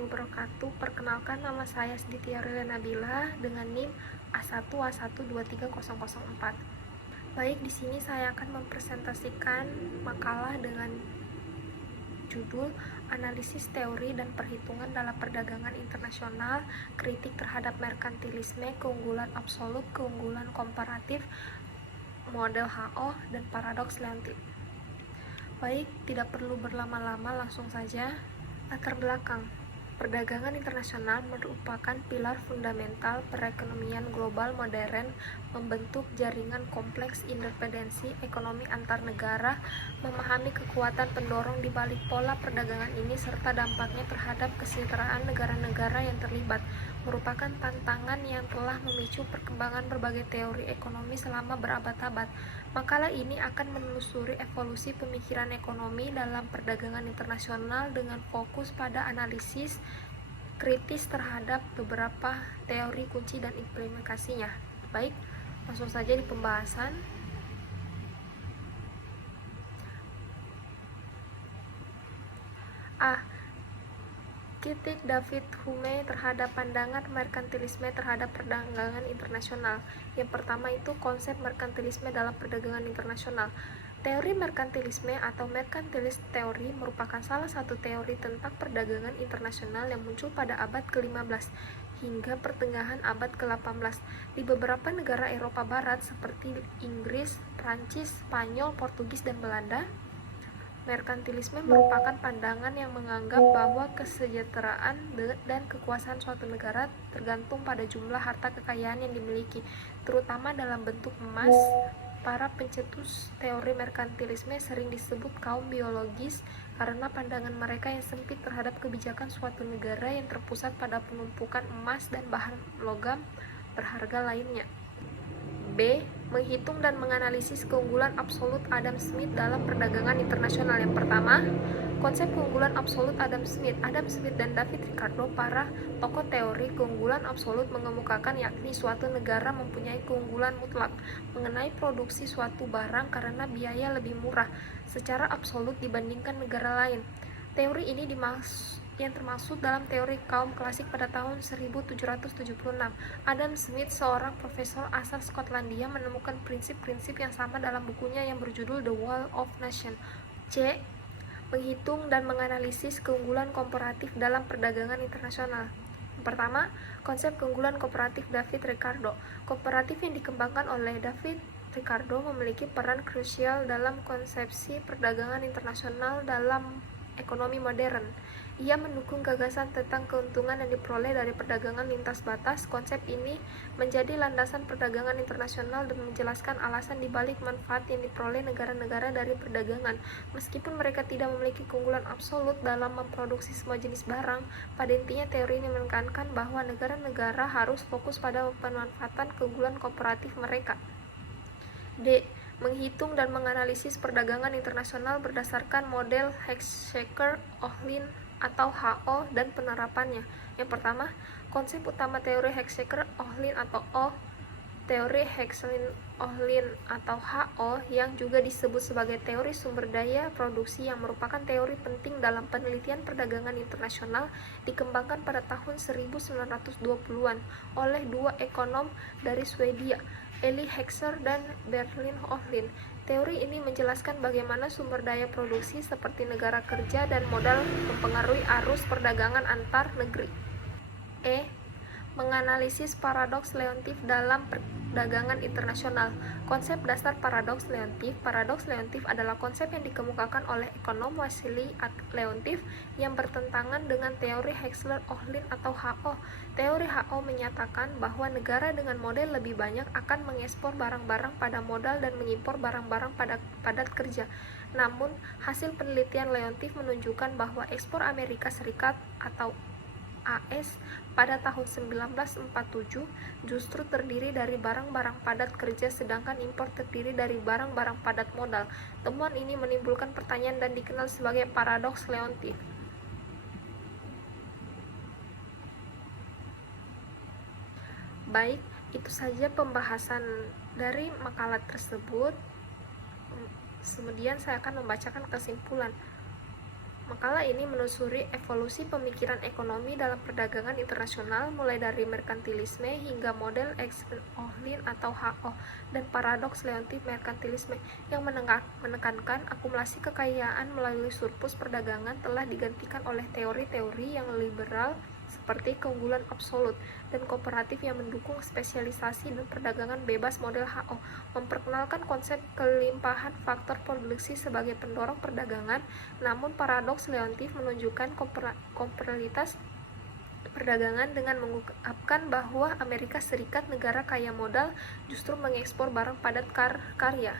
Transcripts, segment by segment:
warahmatullahi wabarakatuh. Perkenalkan, nama saya Seditya Aurelia Nabila dengan NIM A1A123004. Baik, di sini saya akan mempresentasikan makalah dengan judul Analisis Teori dan Perhitungan dalam Perdagangan Internasional, Kritik terhadap Merkantilisme, Keunggulan Absolut, Keunggulan Komparatif, Model HO, dan Paradoks Leontief. Baik, tidak perlu berlama-lama, langsung saja. Latar belakang. Perdagangan internasional merupakan pilar fundamental perekonomian global modern, membentuk jaringan kompleks independensi ekonomi antar negara, memahami kekuatan pendorong di balik pola perdagangan ini serta dampaknya terhadap kesejahteraan negara-negara yang terlibat, merupakan tantangan yang telah memicu perkembangan berbagai teori ekonomi selama berabad-abad. Makalah ini akan menelusuri evolusi pemikiran ekonomi dalam perdagangan internasional dengan fokus pada analisis kritis terhadap beberapa teori kunci dan implementasinya. Baik, langsung saja di pembahasan. Kritik David Hume terhadap pandangan merkantilisme terhadap perdagangan internasional. Yang pertama itu konsep merkantilisme dalam perdagangan internasional. Teori merkantilisme atau mercantilist theory merupakan salah satu teori tentang perdagangan internasional yang muncul pada abad ke-15 hingga pertengahan abad ke-18 di beberapa negara Eropa Barat seperti Inggris, Prancis, Spanyol, Portugis, dan Belanda. Merkantilisme merupakan pandangan yang menganggap bahwa kesejahteraan dan kekuasaan suatu negara tergantung pada jumlah harta kekayaan yang dimiliki, terutama dalam bentuk emas. Para pencetus teori merkantilisme sering disebut kaum biologis karena pandangan mereka yang sempit terhadap kebijakan suatu negara yang terpusat pada penumpukan emas dan bahan logam berharga lainnya. B. Menghitung dan menganalisis keunggulan absolut Adam Smith dalam perdagangan internasional. Yang pertama, konsep keunggulan absolut Adam Smith. Adam Smith dan David Ricardo, para tokoh teori keunggulan absolut, mengemukakan yakni suatu negara mempunyai keunggulan mutlak mengenai produksi suatu barang karena biaya lebih murah secara absolut dibandingkan negara lain. Teori ini yang termasuk dalam teori kaum klasik pada tahun 1776. Adam Smith, seorang profesor asal Skotlandia, menemukan prinsip-prinsip yang sama dalam bukunya yang berjudul The Wall of Nations. C. Menghitung dan menganalisis keunggulan komparatif dalam perdagangan internasional. Yang pertama, konsep keunggulan komparatif David Ricardo. Komparatif yang dikembangkan oleh David Ricardo memiliki peran krusial dalam konsepsi perdagangan internasional dalam ekonomi modern. Ia mendukung gagasan tentang keuntungan yang diperoleh dari perdagangan lintas batas. Konsep ini menjadi landasan perdagangan internasional dan menjelaskan alasan dibalik manfaat yang diperoleh negara-negara dari perdagangan. Meskipun mereka tidak memiliki keunggulan absolut dalam memproduksi semua jenis barang, pada intinya teori ini menekankan bahwa negara-negara harus fokus pada pemanfaatan keunggulan komparatif mereka. D. Menghitung dan menganalisis perdagangan internasional berdasarkan model Hexaker-Ohlin atau HO dan penerapannya. Yang pertama, konsep utama teori Hexaker-Ohlin atau O. Teori Hexaker-Ohlin atau HO yang juga disebut sebagai teori sumber daya produksi yang merupakan teori penting dalam penelitian perdagangan internasional dikembangkan pada tahun 1920-an oleh dua ekonom dari Swedia, Eli Hexer dan Berlin Ohlin. Teori ini menjelaskan bagaimana sumber daya produksi seperti negara kerja dan modal mempengaruhi arus perdagangan antar negeri. E. Menganalisis paradoks Leontief dalam perdagangan internasional. Konsep dasar paradoks Leontief. Paradoks Leontief adalah konsep yang dikemukakan oleh ekonom Wassily Leontief yang bertentangan dengan teori Hexaker-Ohlin atau HO. Teori HO menyatakan bahwa negara dengan modal lebih banyak akan mengekspor barang-barang pada modal dan mengimpor barang-barang padat kerja. Namun, hasil penelitian Leontief menunjukkan bahwa ekspor Amerika Serikat atau AS pada tahun 1947 justru terdiri dari barang-barang padat kerja sedangkan impor terdiri dari barang-barang padat modal. Temuan ini menimbulkan pertanyaan dan dikenal sebagai paradoks Leontief. Baik, itu saja pembahasan dari makalah tersebut. Kemudian saya akan membacakan kesimpulan Makalah ini menelusuri evolusi pemikiran ekonomi dalam perdagangan internasional mulai dari merkantilisme hingga model Ohlin atau HO dan paradoks Leontief merkantilisme yang menekankan akumulasi kekayaan melalui surplus perdagangan telah digantikan oleh teori-teori yang liberal seperti keunggulan absolut dan kooperatif yang mendukung spesialisasi dan perdagangan bebas model HO, memperkenalkan konsep kelimpahan faktor produksi sebagai pendorong perdagangan. Namun paradoks Leontief menunjukkan komplementaritas perdagangan dengan mengungkapkan bahwa Amerika Serikat, negara kaya modal, justru mengekspor barang padat karya.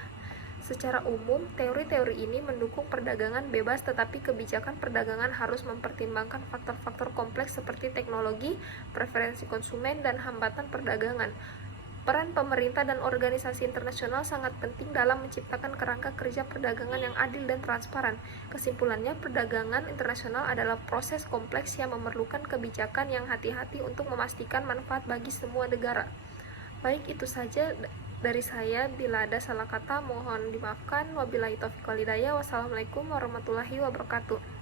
Secara umum, teori-teori ini mendukung perdagangan bebas, tetapi kebijakan perdagangan harus mempertimbangkan faktor-faktor kompleks seperti teknologi, preferensi konsumen, dan hambatan perdagangan. Peran pemerintah dan organisasi internasional sangat penting dalam menciptakan kerangka kerja perdagangan yang adil dan transparan. Kesimpulannya, perdagangan internasional adalah proses kompleks yang memerlukan kebijakan yang hati-hati untuk memastikan manfaat bagi semua negara. Baik, itu saja dari saya. Bila ada salah kata, mohon dimaafkan. Wabillahi taufiq wal hidayah. Wassalamualaikum warahmatullahi wabarakatuh.